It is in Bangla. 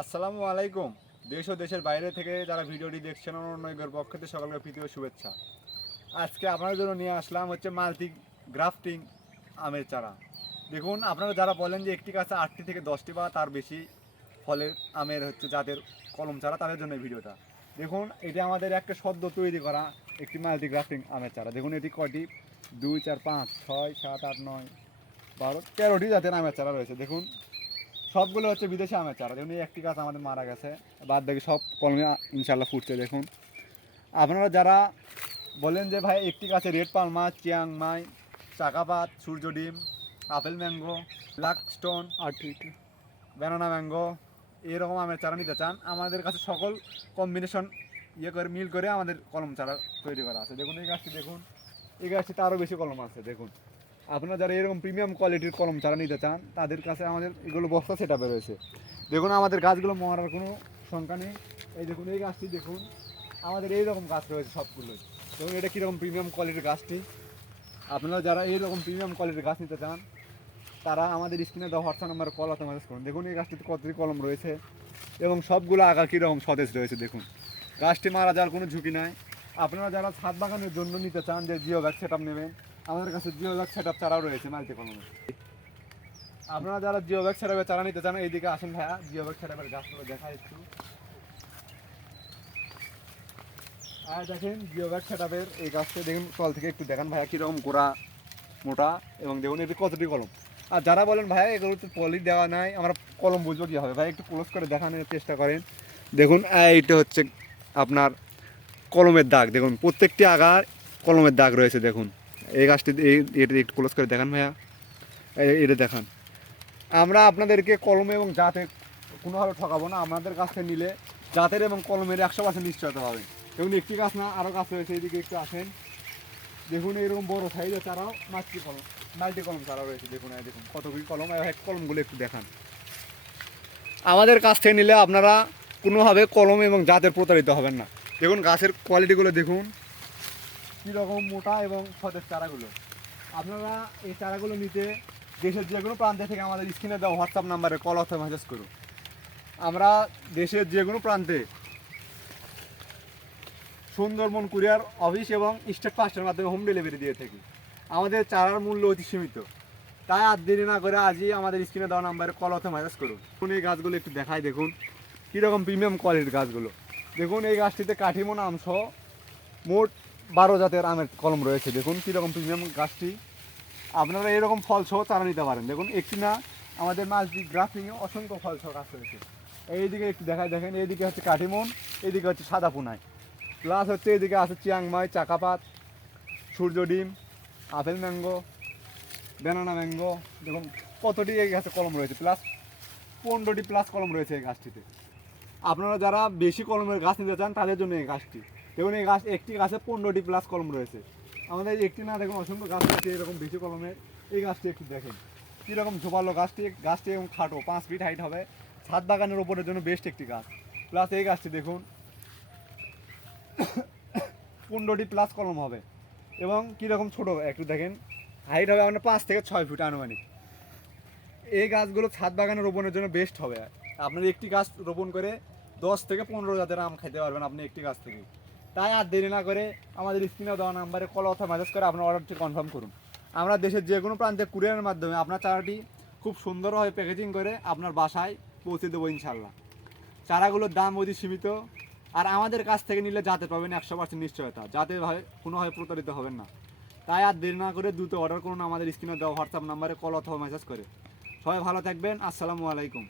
আসসালামু আলাইকুম। দেশ ও দেশের বাইরে থেকে যারা ভিডিওটি দেখছেন অন্যের পক্ষ থেকে সকলকে প্রীতি ও শুভেচ্ছা। আজকে আপনাদের জন্য নিয়ে আসলাম হচ্ছে মাল্টি গ্রাফটিং আমের চারা। দেখুন, আপনারা যারা বলেন যে একটি গাছে 8টি থেকে 10টি বা তার বেশি ফলের আমের হচ্ছে জাতের কলম চারা, তাদের জন্য এই ভিডিওটা। দেখুন, এটা আমাদের একটা সদ্য তৈরি করা একটি মাল্টি গ্রাফটিং আমের চারা। দেখুন এটি কয়টি 2, 4, 5, 6, 7, 8, 9, 12, 13টি জাতের আমের চারা রয়েছে। দেখুন সবগুলো হচ্ছে বিদেশি আমের চারা। দেখুন এই একটি গাছ আমাদের মারা গেছে, বাদ বাকি সব কলমে ইনশাল্লাহ ফুটছে। দেখুন আপনারা যারা বলেন যে ভাই একটি গাছে রেড পালমা, চিয়াংমাই, চাকাপাত, সূর্য ডিম, apple mango, black stone, banana mango এরকম আমের চারা নিতে চান, আমাদের কাছে সকল কম্বিনেশন করে মিল করে আমাদের কলম চারা তৈরি করা আছে। দেখুন এই গাছটি, দেখুন এই গাছটিতে আরও বেশি কলম আছে। দেখুন আপনারা যারা এরকম প্রিমিয়াম কোয়ালিটির কলম চারা নিতে চান, তাদের কাছে আমাদের এগুলো বস্তা সেট আপে রয়েছে। দেখুন আমাদের গাছগুলো মরার কোনো সংখ্যা নেই। এই দেখুন এই গাছটি, দেখুন আমাদের এইরকম গাছ রয়েছে সবগুলোই। দেখুন এটা কীরকম প্রিমিয়াম কোয়ালিটির গাছটি। আপনারা যারা এইরকম প্রিমিয়াম কোয়ালিটির গাছ নিতে চান, তারা আমাদের স্ক্রিনে দেওয়া হোয়াটসঅ্যাপ নাম্বারে কল অথবা মেসেজ করুন। দেখুন এই গাছটিতে কতটি কলম রয়েছে এবং সবগুলো আগা কীরকম সতেজ রয়েছে। দেখুন গাছটি মারা যাওয়ার কোনো ঝুঁকি নাই। আপনারা যারা ছাদ বাগানের জন্য নিতে চান, যে জিও ব্যাগ সেট আপ নেবেন, আমাদের কাছে জিও ব্যাগ সেট আপ চারাও রয়েছে মাল্টি কলমে। আপনারা যারা জিও ব্যাগ সেট আপের চারা নিতে চান, এইদিকে আসেন ভাইয়া, জিও ব্যাগ সেট আপের গাছগুলো দেখা একটু। আর দেখেন জিও ব্যাগ সেট আপের এই গাছটা দেখুন, তল থেকে একটু দেখান ভাইয়া কীরকম গোড়া মোটা, এবং দেখুন এটি কতটি কলম। আর যারা বলেন ভাই এগুলোতে পলি দেওয়া নাই, আমরা কলম বুঝবো কী হবে, ভাই একটু ক্লোজ করে দেখানোর চেষ্টা করেন। দেখুন এইটা হচ্ছে আপনার কলমের দাগ। দেখুন প্রত্যেকটি আগার কলমের দাগ রয়েছে। দেখুন এই গাছটি এটা একটু ক্লোজ করে দেখান ভাইয়া, এটা দেখান। আমরা আপনাদেরকে কলমে এবং জাতে কোনোভাবে ঠকাবো না। আমাদের কাছ থেকে নিলে জাতের এবং কলমের 100% নিশ্চয়তা পাবে। দেখুন একটি গাছ না, আরও গাছ রয়েছে, এইদিকে একটু আসেন। দেখুন এরকম বড় সাইজের চারাও মাল্টি কলম চারা রয়েছে। দেখুন দেখুন কতগুলি কলম, কলমগুলো একটু দেখান। আমাদের কাছ থেকে নিলে আপনারা কোনোভাবে কলম এবং জাতের প্রতারিত হবেন না। দেখুন গাছের কোয়ালিটিগুলো দেখুন কীরকম মোটা এবং সতেজ চারাগুলো। আপনারা এই চারাগুলো নিতে দেশের যে কোনো প্রান্তে থেকে আমাদের স্ক্রিনে দেওয়া হোয়াটসঅ্যাপ নাম্বারে কল অথবা মেসেজ করুন। আমরা দেশের যে কোনো প্রান্তে সুন্দরবন কুরিয়ার অফিস এবং স্টেট ফাস্টের মাধ্যমে হোম ডেলিভারি দিয়ে থাকি। আমাদের চারার মূল্য অতি সীমিত, তাই আর দেরি না করে আজই আমাদের স্ক্রিনে দেওয়া নাম্বারে কল অথবা মেসেজ করুন। দেখুন এই গাছগুলো একটু দেখাই, দেখুন কীরকম প্রিমিয়াম কোয়ালিটির গাছগুলো। দেখুন এই গাছটিতে কাঠিমন আম সহ মোট 12 জাতের আমের কলম রয়েছে। দেখুন কীরকম প্রিমিয়াম গাছটি। আপনারা এরকম ফল সহ চারা নিতে পারেন। দেখুন একটি না, আমাদের মাল্টি গ্রাফটিংয়ে অসংখ্য ফল সহ গাছ রয়েছে। এইদিকে একটু দেখাই, দেখেন এইদিকে হচ্ছে কাঠিমন, এইদিকে হচ্ছে সাদা পুনাই, প্লাস হচ্ছে এইদিকে আছে চিয়াংমাই, চাকাপাত, সূর্য ডিম, আপেল ম্যাঙ্গো, ব্যানানা ম্যাঙ্গো। দেখুন কতটি এই গাছে কলম রয়েছে, প্লাস 15টি প্লাস কলম রয়েছে এই গাছটিতে। আপনারা যারা বেশি কলমের গাছ নিতে চান, তাদের জন্য এই গাছটি। দেখুন এই গাছ একটি গাছে 15টি প্লাস কলম রয়েছে। আমাদের একটি না, দেখুন অসংখ্য গাছ রয়েছে এরকম বেশি কলমের। এই গাছটি একটু দেখেন কীরকম ঝোপালো গাছটি এবং খাটো, 5 ফিট হাইট হবে। ছাদ বাগানের ওপরের জন্য বেস্ট একটি গাছ। প্লাস এই গাছটি দেখুন 15টি প্লাস কলম হবে এবং কীরকম ছোটো একটু দেখেন, হাইট হবে আপনার 5 থেকে 6 ফিট আনুমানিক। এই গাছগুলো ছাদ বাগানে রোপণের জন্য বেস্ট হবে। আপনার একটি গাছ রোপণ করে 10 থেকে 15 জাতের আম খেতে পারবেন আপনি একটি গাছ থেকে। তাই আর দেরি না করে আমাদের স্ক্রিনে দেওয়া নাম্বারে কল অথবা মেসেজ করে আপনার অর্ডারটি কনফার্ম করুন। আমরা দেশের যে কোনো প্রান্তে কুরিয়ারের মাধ্যমে আপনার চারাটি খুব সুন্দরভাবে প্যাকেজিং করে আপনার বাসায় পৌঁছে দেবো ইনশাল্লাহ। চারাগুলোর দাম অতি সীমিত, আর আমাদের কাছ থেকে নিলে জাতে পাবেন 100% নিশ্চয়তা, যাতে কোনোভাবে প্রতারিত হবেন না। তাই আর দেরি না করে দ্রুত অর্ডার করুন আমাদের স্ক্রিনে দেওয়া হোয়াটসঅ্যাপ নাম্বারে কল অথবা মেসেজ করে। সবাই ভালো থাকবেন। আসসালামু আলাইকুম।